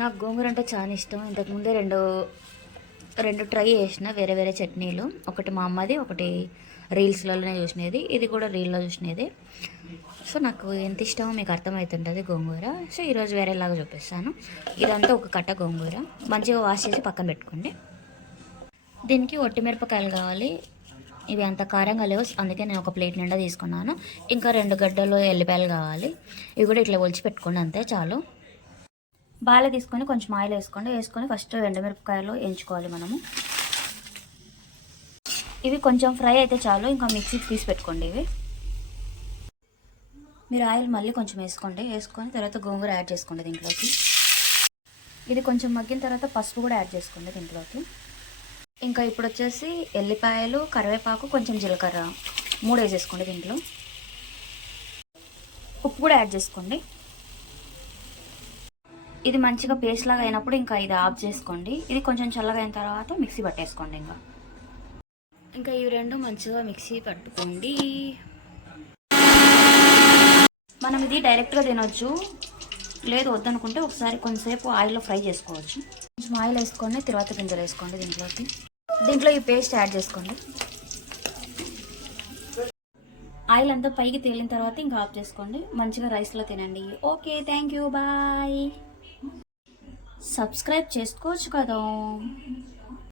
నాకు గోంగూర అంటే చాలా ఇష్టం. ఇంతకుముందే రెండు రెండు ట్రై చేసిన వేరే వేరే చట్నీలు. ఒకటి మా అమ్మది, ఒకటి రీల్స్లలోనే చూసినది, ఇది కూడా రీల్లో చూసినది. సో నాకు ఎంత ఇష్టమో మీకు అర్థమవుతుంటుంది గోంగూర. సో ఈరోజు వేరేలాగా చూపిస్తాను. ఇదంతా ఒక కట్ట గోంగూర మంచిగా వాష్ చేసి పక్కన పెట్టుకోండి. దీనికి ఒట్టిమిరపకాయలు కావాలి. ఇవి అంత కారంగా లేవు, అందుకే నేను ఒక ప్లేట్ నిండా తీసుకున్నాను. ఇంకా 2 గడ్డలు ఎల్లిపాయలు కావాలి. ఇవి కూడా ఇట్లా ఒలిచి పెట్టుకోండి, అంతే చాలు. బాగా తీసుకొని కొంచెం ఆయిల్ వేసుకొని ఫస్ట్ ఎండుమిరపకాయలు వేయించుకోవాలి మనము. ఇవి కొంచెం ఫ్రై అయితే చాలు, ఇంకా మిక్సీకి తీసి పెట్టుకోండి. ఇవి మీరు ఆయిల్ మళ్ళీ కొంచెం వేసుకొని తర్వాత గోంగూర యాడ్ చేసుకోండి దీంట్లోకి. ఇది కొంచెం మగ్గిన తర్వాత పసుపు కూడా యాడ్ చేసుకోండి దీంట్లోకి. ఇంకా ఇప్పుడు వచ్చేసి ఎల్లిపాయలు, కరివేపాకు, కొంచెం జీలకర్ర 3 వేసేసుకోండి దీంట్లో. ఉప్పు కూడా యాడ్ చేసుకోండి. ఇది మంచిగా పేస్ట్ లాగా అయినప్పుడు ఇంకా ఇది ఆఫ్ చేసుకోండి. ఇది కొంచెం చల్లగా అయిన తర్వాత మిక్సీ పట్టేసుకోండి. ఇంకా ఇవి రెండు మంచిగా మిక్సీ పట్టుకోండి. మనం ఇది డైరెక్ట్గా తినొచ్చు, లేదు వద్దనుకుంటే ఒకసారి కొంచెంసేపు ఆయిల్లో ఫ్రై చేసుకోవచ్చు. కొంచెం ఆయిల్ వేసుకొని తర్వాత గింజలు వేసుకోండి దీంట్లో ఈ పేస్ట్ యాడ్ చేసుకోండి. ఆయిల్ అంతా పైకి తేలిన తర్వాత ఇంకా ఆఫ్ చేసుకోండి. మంచిగా రైస్లో తినండి. Okay, thank you, bye. Subscribe చేసుకోవచ్చు కదా.